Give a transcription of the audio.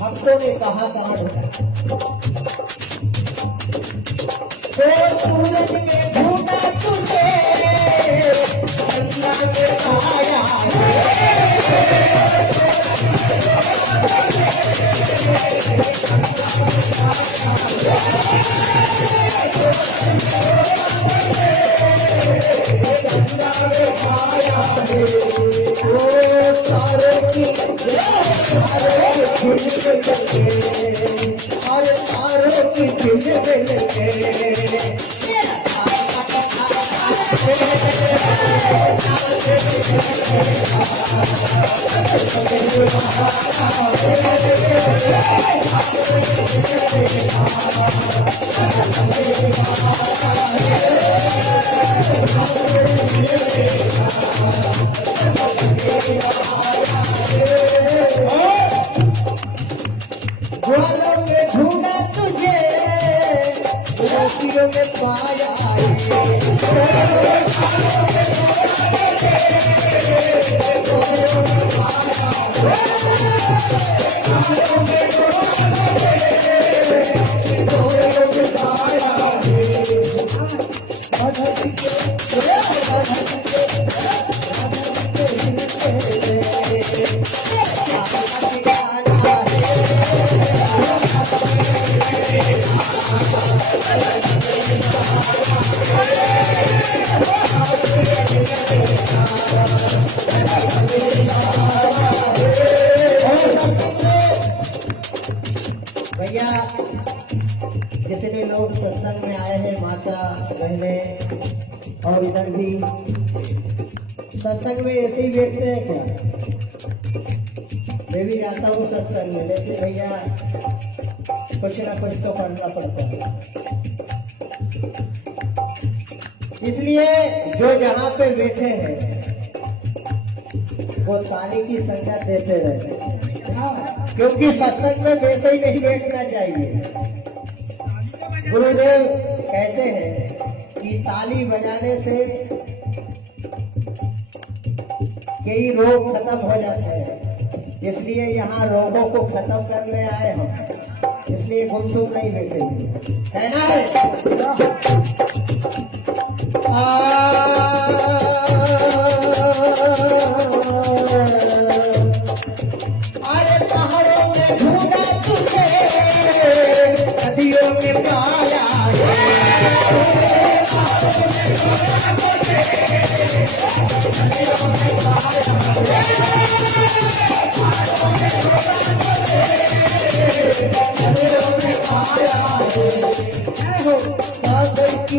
भक्तों ने कहा सूरज में ढूंढा तुझे अल्लाह ने पाया ज्वालों में ढूंढा तुझे रस्सियों में पाया भैया जितने लोग सत्संग में आए हैं, माता बहने और इधर भी सत्संग में ऐसे ही बैठते हैं क्या? मैं भी आता हूँ सत्संग में, लेकिन भैया कुछ ना कुछ तो करना पड़ता है। इसलिए जो जहाँ पे बैठे हैं वो ताली की संख्या देते रहते हैं, क्योंकि सत्संग में वैसे ही नहीं बैठना चाहिए। गुरुदेव कहते हैं कि ताली बजाने से कई रोग खत्म हो जाते हैं, इसलिए यहाँ रोगों को खत्म करने आए हम, इसलिए गुमसुम नहीं बैठेंगे, है ना? अरे पहाड़ों में ढूंढा तुझे नदियों में पाया की